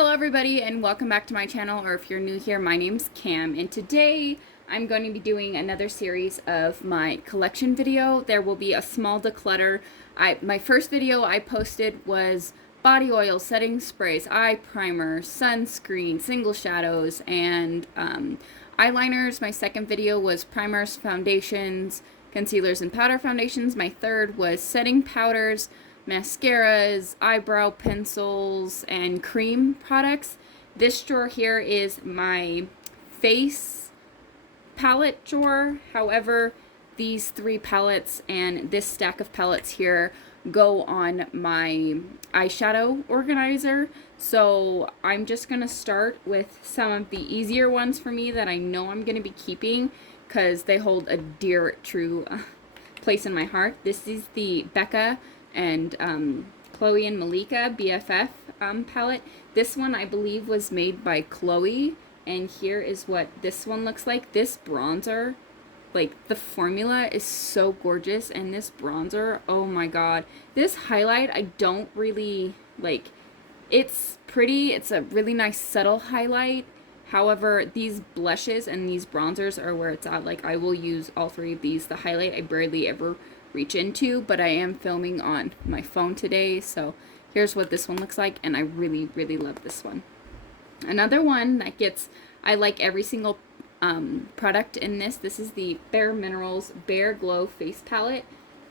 Hello everybody and welcome back to my channel, or if you're new here, my name's Cam, and today I'm going to be doing another series of my collection video. There will be a small declutter. My first video I posted was body oil, setting sprays, eye primer, sunscreen, single shadows, and eyeliners. My second video was primers, foundations, concealers, and powder foundations. My third was setting powders, mascaras, eyebrow pencils, and cream products. This drawer here is my face palette drawer. However, these three palettes and this stack of palettes here go on my eyeshadow organizer. So I'm just going to start with some of the easier ones for me that I know I'm going to be keeping because they hold a dear, true place in my heart. This is the Becca and Chloe and Malika BFF palette. This one I believe was made by Chloe, and here is what this one looks like. This bronzer, like, the formula is so gorgeous, and this bronzer, oh my god. This highlight I don't really like. It's pretty, it's a really nice subtle highlight. However, these blushes and these bronzers are where it's at. Like, I will use all three of these. The highlight I barely ever reach into, but I am filming on my phone today, so here's what this one looks like, and I really love this one. Another one that I like every single product in this is the Bare Minerals Bare Glow Face Palette,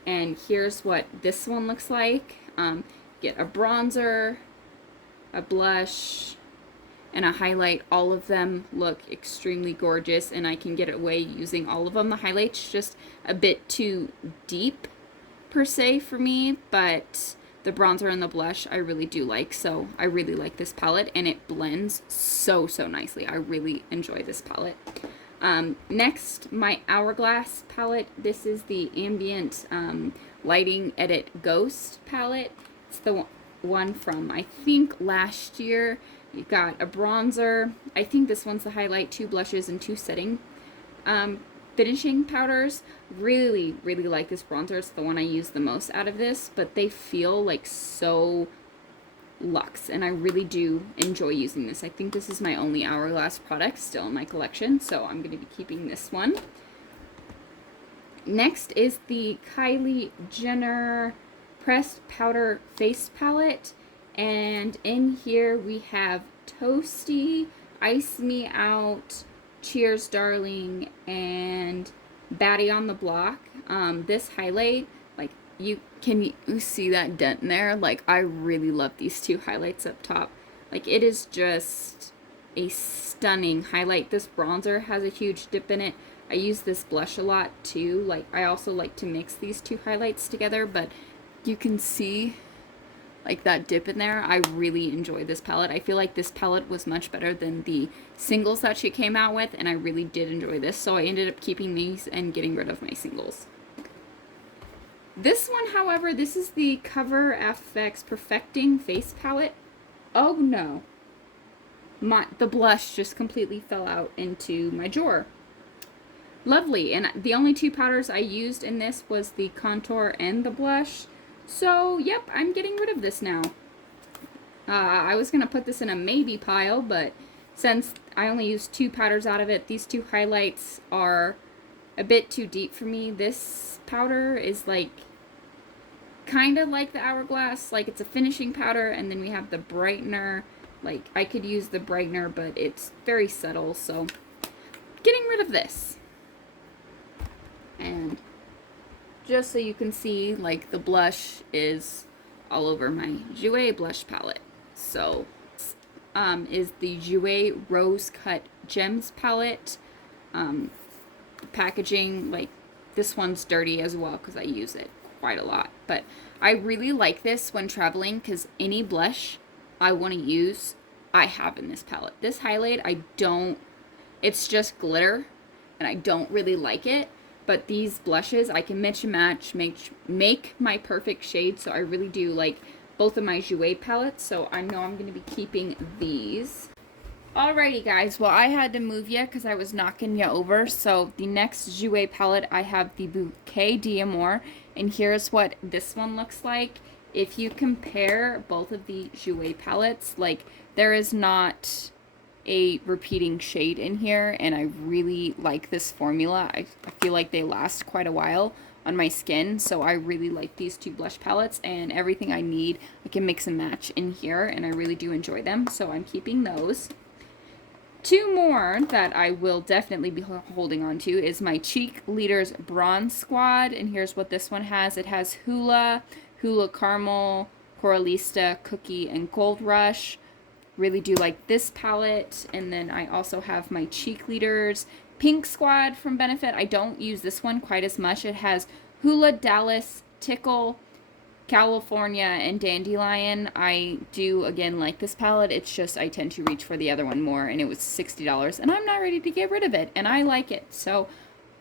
and here's what this one looks like. Get a bronzer, a blush, and a highlight. All of them look extremely gorgeous, and I can get away using all of them. The highlight's just a bit too deep per se for me, but the bronzer and the blush I really do like, so I really like this palette, and it blends so nicely. I really enjoy this palette. Next, my Hourglass palette. This is the Ambient Lighting Edit Ghost palette. It's the one from, I think, last year. You got a bronzer. I think this one's the highlight, 2 blushes, and 2 setting finishing powders. Really like this bronzer. It's the one I use the most out of this, but they feel like so luxe, and I really do enjoy using this. I think this is my only Hourglass product still in my collection, so I'm going to be keeping this one. Next is the Kylie Jenner Pressed Powder Face Palette. And in here we have Toasty, Ice Me Out, Cheers Darling, and Baddie on the Block. This highlight, like, you see that dent there? Like, I really love these 2 highlights up top. Like, it is just a stunning highlight. This bronzer has a huge dip in it. I use this blush a lot too. Like, I also like to mix these 2 highlights together, but you can see like that dip in there. I really enjoy this palette. I feel like this palette was much better than the singles that she came out with, and I really did enjoy this, so I ended up keeping these and getting rid of my singles. This one, however, this is the Cover FX Perfecting Face Palette. Oh no, the blush just completely fell out into my drawer. Lovely. And the only 2 powders I used in this was the contour and the blush. So, yep, I'm getting rid of this now. I was going to put this in a maybe pile, but since I only used 2 powders out of it, these 2 highlights are a bit too deep for me. This powder is like, kind of like the Hourglass, like it's a finishing powder, and then we have the brightener. Like, I could use the brightener, but it's very subtle, so getting rid of this. And just so you can see, like, the blush is all over my Jouer blush palette. So, is the Jouer Rose Cut Gems palette. Packaging, like, this one's dirty as well because I use it quite a lot. But I really like this when traveling because any blush I want to use, I have in this palette. This highlight, it's just glitter, and I don't really like it. But these blushes, I can mix and match, make my perfect shade. So I really do like both of my Jouer palettes. So I know I'm going to be keeping these. Alrighty, guys. Well, I had to move you because I was knocking you over. So the next Jouer palette, I have the Bouquet d'Amour. And here's what this one looks like. If you compare both of the Jouer palettes, like, there is not a repeating shade in here, and I really like this formula. I feel like they last quite a while on my skin, so I really like these two blush palettes, and everything I need I can mix and match in here, and I really do enjoy them, so I'm keeping those. Two more that I will definitely be holding on to is my Cheek Leaders Bronze Squad, and here's what this one has. It has Hula Caramel, Coralista, Cookie, and Gold Rush. Really do like this palette. And then I also have my Cheek Leaders Pink Squad from Benefit. I don't use this one quite as much. It has Hula, Dallas, Tickle, California, and Dandelion. I do, again, like this palette. It's just I tend to reach for the other one more, and it was $60, and I'm not ready to get rid of it, and I like it. So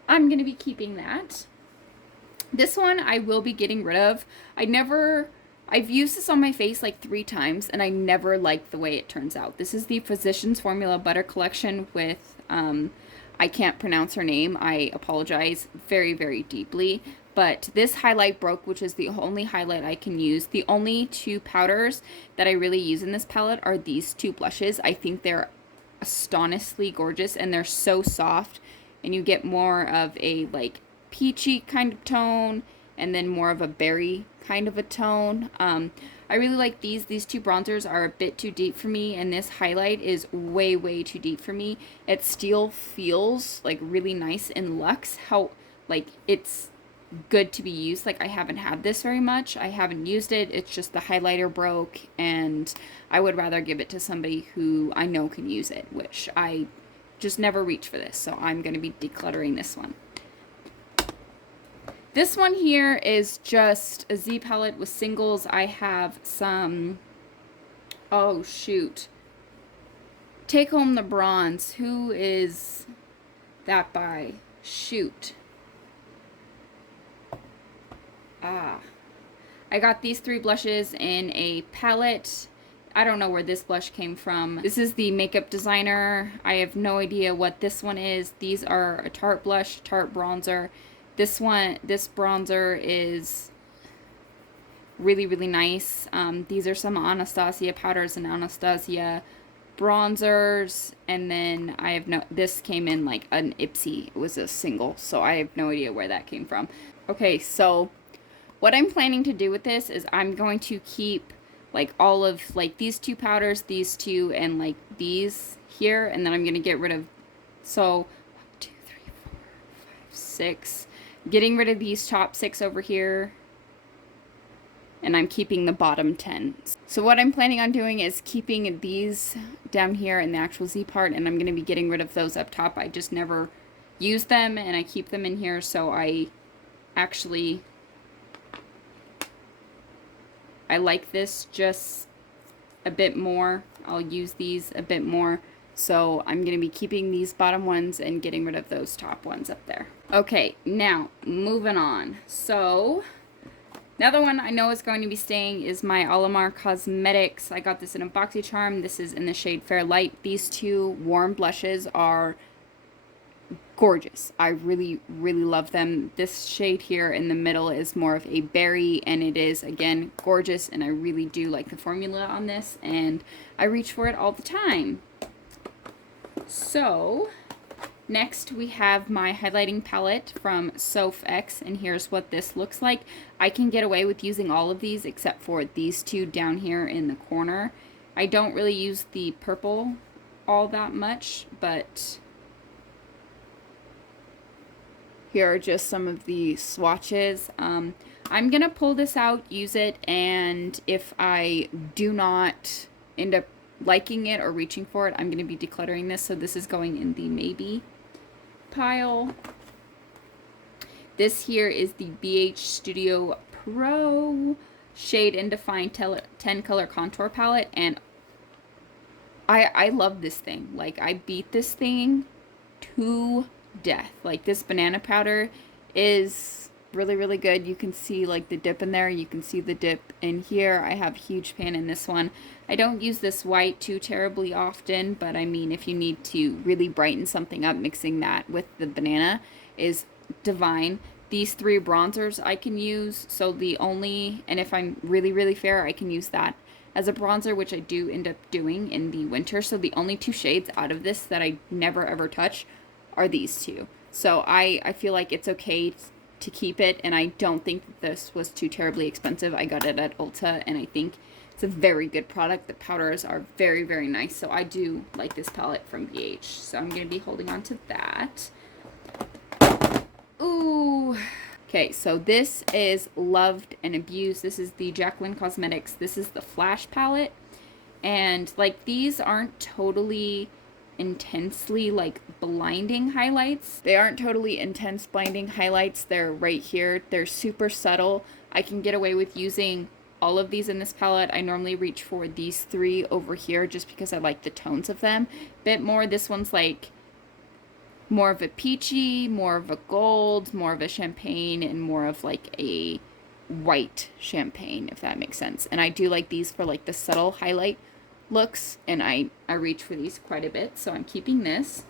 I'm going to be keeping that. This one I will be getting rid of. I've used this on my face like 3 times, and I never liked the way it turns out. This is the Physicians Formula Butter Collection with, I can't pronounce her name. I apologize very, very deeply. But this highlight broke, which is the only highlight I can use. The only 2 powders that I really use in this palette are these 2 blushes. I think they're astonishingly gorgeous, and they're so soft. And you get more of a, like, peachy kind of tone, and then more of a berry kind of a tone. I really like these. These 2 bronzers are a bit too deep for me, and this highlight is way, way too deep for me. It still feels like really nice in luxe. How, like, it's good to be used. Like, I haven't had this very much. I haven't used it. It's just the highlighter broke, and I would rather give it to somebody who I know can use it, which I just never reach for this. So I'm going to be decluttering this one. This one here is just a Z palette with singles. I have some, oh shoot, Take Home the Bronze. Who is that by? Shoot. I got these 3 blushes in a palette. I don't know where this blush came from. This is the Makeup Designer. I have no idea what this one is. These are a Tarte blush, Tarte bronzer. This bronzer is really, really nice. These are some Anastasia powders and Anastasia bronzers, and then I have this came in like an Ipsy. It was a single, so I have no idea where that came from. Okay, so what I'm planning to do with this is I'm going to keep like all of like these 2 powders, these 2, and like these here, and then I'm going to get rid of, so 1, 2, 3, 4, 5, 6, getting rid of these top 6 over here, and I'm keeping the bottom 10. So what I'm planning on doing is keeping these down here in the actual Z part, and I'm going to be getting rid of those up top. I just never use them, and I keep them in here, so I like this just a bit more. I'll use these a bit more. So I'm going to be keeping these bottom ones and getting rid of those top ones up there. Okay, now moving on. So another one I know is going to be staying is my Alamar Cosmetics. I got this in a BoxyCharm. This is in the shade Fair Light. These 2 warm blushes are gorgeous. I really, really love them. This shade here in the middle is more of a berry, and it is, again, gorgeous, and I really do like the formula on this, and I reach for it all the time. So next we have my highlighting palette from Soph X, and here's what this looks like. I can get away with using all of these except for these 2 down here in the corner. I don't really use the purple all that much, but here are just some of the swatches. I'm going to pull this out, use it, and if I do not end up liking it or reaching for it, I'm going to be decluttering this. So this is going in the maybe pile. This here is the BH Studio Pro Shade and Define 10 color contour palette, and I love this thing. Like, I beat this thing to death. Like, this banana powder is really, really good. You can see like the dip in there. You can see the dip in here. I have a huge pan in this one. I don't use this white too terribly often, but I mean, if you need to really brighten something up, mixing that with the banana is divine. these 3 bronzers I can use. So the only, and if I'm really, really fair, I can use that as a bronzer, which I do end up doing in the winter. So the only 2 shades out of this that I never ever touch are these 2. So I feel like it's okay to keep it, and I don't think that this was too terribly expensive. I got it at Ulta, and I think it's a very good product. The powders are very, very nice. So I do like this palette from BH. So I'm going to be holding on to that. Ooh. Okay, so this is Loved and Abused. This is the Jaclyn Cosmetics. This is the Flash palette. And, like, these aren't totally intensely, like, blinding highlights. They aren't totally intense blinding highlights. They're right here. They're super subtle. I can get away with using all of these in this palette. I normally reach for these 3 over here just because I like the tones of them a bit more. This one's, like, more of a peachy, more of a gold, more of a champagne, and more of like a white champagne, if that makes sense. And I do like these for like the subtle highlight looks, and I reach for these quite a bit, so I'm keeping this.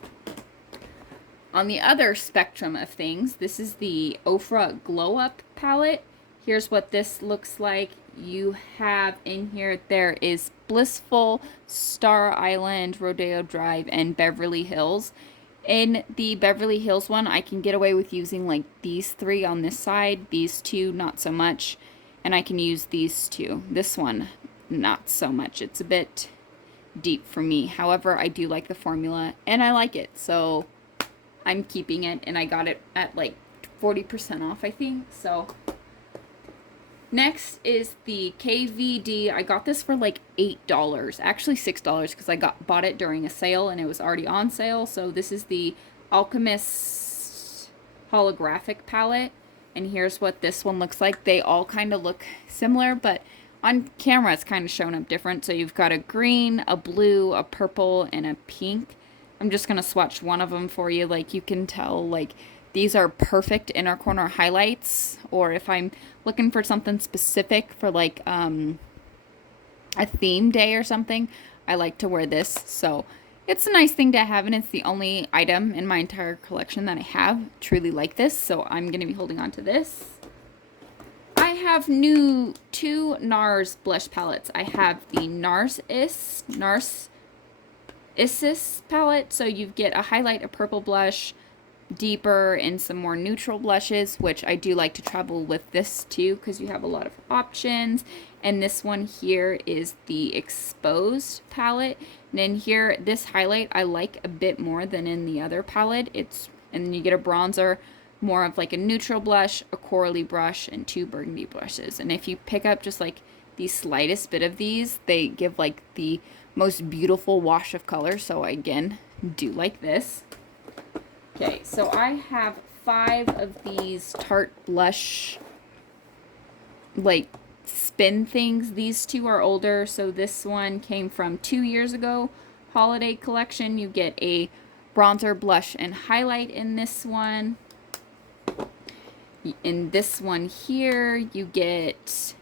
On the other spectrum of things, this is the Ofra Glow Up palette. Here's what this looks like. You have in here, there is Blissful, Star Island, Rodeo Drive, and Beverly Hills. In the Beverly Hills one, I can get away with using like these 3 on this side, these 2 not so much, and I can use these 2. This one, not so much. It's a bit deep for me. However, I do like the formula, and I like it, so I'm keeping it, and I got it at like 40% off, I think, so. Next is the KVD. I got this for like $8, actually $6, because I bought it during a sale and it was already on sale. So this is the Alchemist holographic palette, and here's what this one looks like. They all kind of look similar, but on camera it's kind of shown up different. So you've got a green, a blue, a purple, and a pink. I'm just gonna swatch one of them for you. Like, you can tell, like, these are perfect inner corner highlights, or if I'm looking for something specific for like a theme day or something, I like to wear this. So it's a nice thing to have, and it's the only item in my entire collection that I have truly like this, so I'm going to be holding on to this. I have 2 NARS blush palettes. I have the Narcissus palette, so you get a highlight, a purple blush, deeper, and some more neutral blushes, which I do like to travel with this too because you have a lot of options. And this one here is the Exposed palette, and in here, this highlight I like a bit more than in the other palette. And then you get a bronzer, more of like a neutral blush, a corally brush, and 2 burgundy blushes. And if you pick up just like the slightest bit of these, they give like the most beautiful wash of color. So I, again, do like this. Okay, so I have 5 of these Tarte blush, like, spin things. These 2 are older, so this one came from 2 years ago. Holiday collection. You get a bronzer, blush, and highlight in this one. In this one here, you get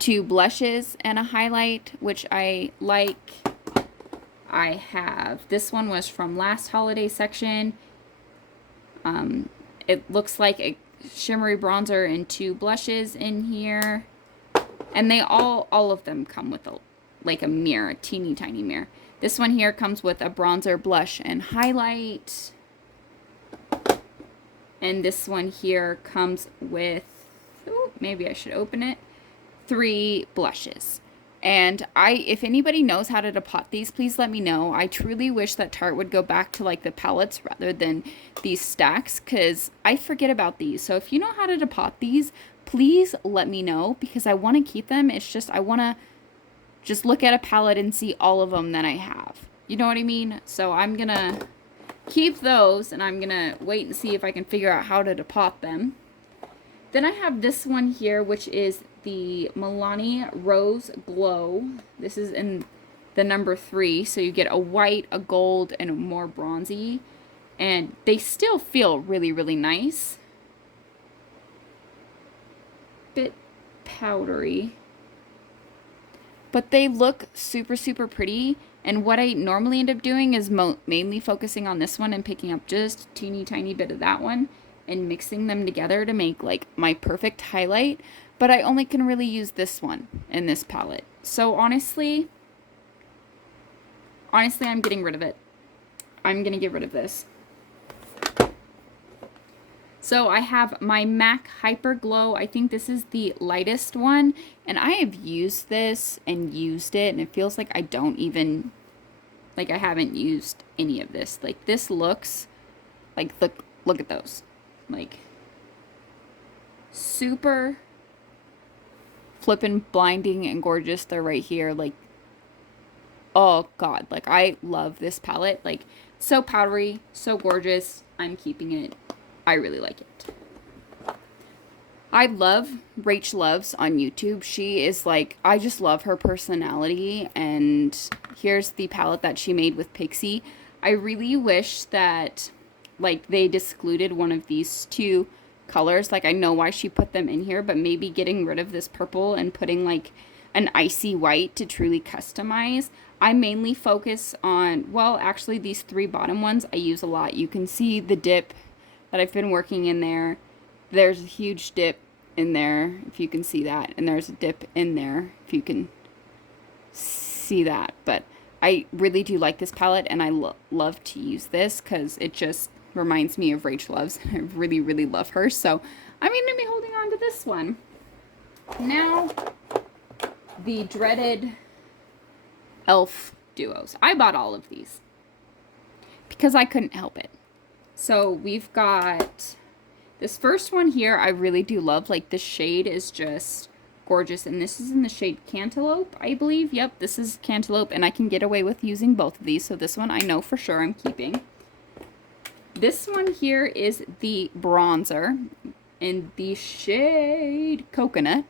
2 blushes and a highlight, which I like. I have, this one was from last holiday section. It looks like a shimmery bronzer and 2 blushes in here. And they all of them come with like a mirror, a teeny tiny mirror. This one here comes with a bronzer, blush, and highlight. And this one here comes with, ooh, maybe I should open it, 3 blushes. And if anybody knows how to depot these, please let me know. I truly wish that Tarte would go back to like the palettes rather than these stacks, because I forget about these. So if you know how to depot these, please let me know, because I want to keep them. It's just I want to just look at a palette and see all of them that I have. You know what I mean? So I'm going to keep those, and I'm going to wait and see if I can figure out how to depot them. Then I have this one here, which is the Milani Rose Glow. This is in the number 3, so you get a white, a gold, and a more bronzy, and they still feel really, really nice. Bit powdery, but they look super, super pretty. And what I normally end up doing is mainly focusing on this one and picking up just a teeny tiny bit of that one, and mixing them together to make like my perfect highlight, but I only can really use this one in this palette. So honestly, I'm getting rid of it. I'm gonna get rid of this. So I have my MAC Hyper Glow. I think this is the lightest one, and I have used this and used it, and it feels like I don't even, like I haven't used any of this. Like this looks like, look at those. Like super flippin' blinding and gorgeous. They're right here. Like, oh God, like I love this palette. Like so powdery, so gorgeous. I'm keeping it. I really like it. I love Rach Loves on YouTube. She is like, I just love her personality. And here's the palette that she made with Pixie. I really wish that like they excluded one of these two colors. Like I know why she put them in here, but maybe getting rid of this purple and putting like an icy white to truly customize. I mainly focus on, well, actually these three bottom ones I use a lot. You can see the dip that I've been working in there. There's a huge dip in there, if you can see that. And there's a dip in there, if you can see that. But I really do like this palette, and I love to use this because it just reminds me of Rach Loves. I really, really love her. So I'm going to be holding on to this one. Now, the dreaded e.l.f. duos. I bought all of these because I couldn't help it. So we've got this first one here. I really do love. Like the shade is just gorgeous. And this is in the shade Cantaloupe, I believe. Yep, this is Cantaloupe. And I can get away with using both of these. So this one I know for sure I'm keeping. This one here is the bronzer in the shade Coconut.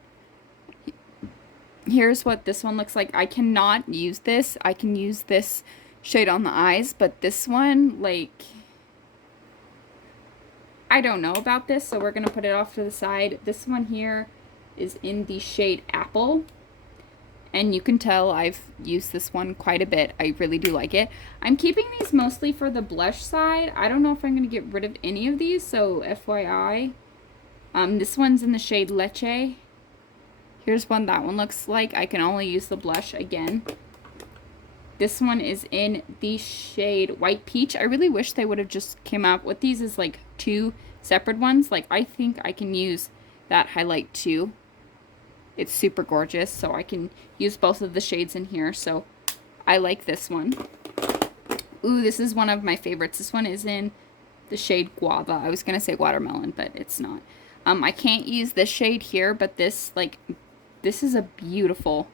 Here's what this one looks like. I cannot use this. I can use this shade on the eyes. But this one, like, I don't know about this, so we're going to put it off to the side. This one here is in the shade Apple. And you can tell I've used this one quite a bit. I really do like it. I'm keeping these mostly for the blush side. I don't know if I'm going to get rid of any of these, so FYI. This one's in the shade Leche. Here's one that one looks like. I can only use the blush again. This one is in the shade White Peach. I really wish they would have just came out with these as like two separate ones. Like I think I can use that highlight too. It's super gorgeous, so I can use both of the shades in here. So I like this one. Ooh, this is one of my favorites. This one is in the shade Guava. I was gonna say watermelon, but it's not. I can't use this shade here, but this is a beautiful,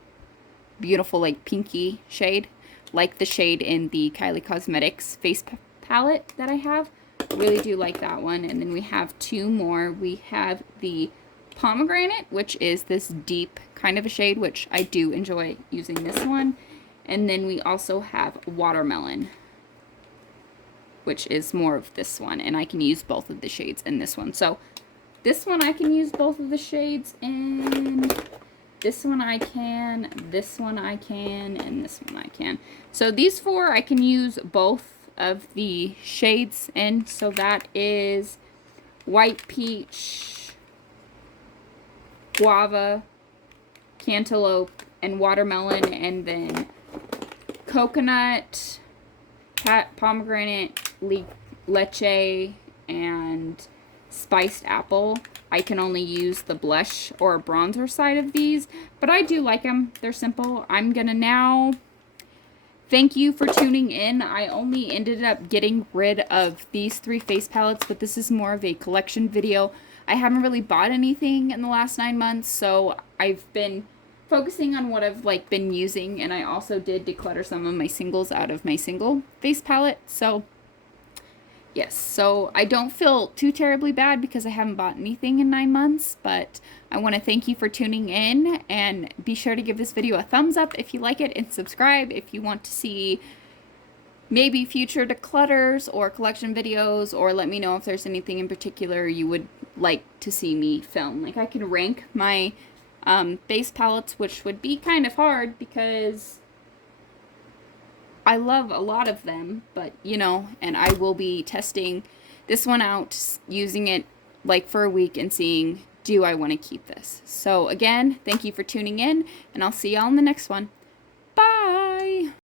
beautiful like pinky shade. Like the shade in the Kylie Cosmetics face palette that I have. I really do like that one. And then we have two more. We have the Pomegranate, which is this deep kind of a shade, which I do enjoy using this one. And then we also have Watermelon, which is more of this one. And I can use both of the shades in this one. So this one I can use both of the shades in. This one I can, this one I can, and this one I can. So these four I can use both of the shades in. So that is White Peach, Guava, Cantaloupe, and Watermelon, and then Coconut, Pomegranate, Leche, and Spiced Apple. I can only use the blush or bronzer side of these, but I do like them. They're simple. I'm gonna now thank you for tuning in. I only ended up getting rid of these three face palettes, but this is more of a collection video. I haven't really bought anything in the last 9 months, so I've been focusing on what I've like been using, and I also did declutter some of my singles out of my single face palette. So yes, so I don't feel too terribly bad because I haven't bought anything in 9 months, but I want to thank you for tuning in, and be sure to give this video a thumbs up if you like it, and subscribe if you want to see maybe future declutters or collection videos, or let me know if there's anything in particular you would like to see me film. Like I can rank my base palettes, which would be kind of hard because I love a lot of them, but you know, and I will be testing this one out, using it like for a week and seeing, do I want to keep this? So again, thank you for tuning in, and I'll see y'all in the next one.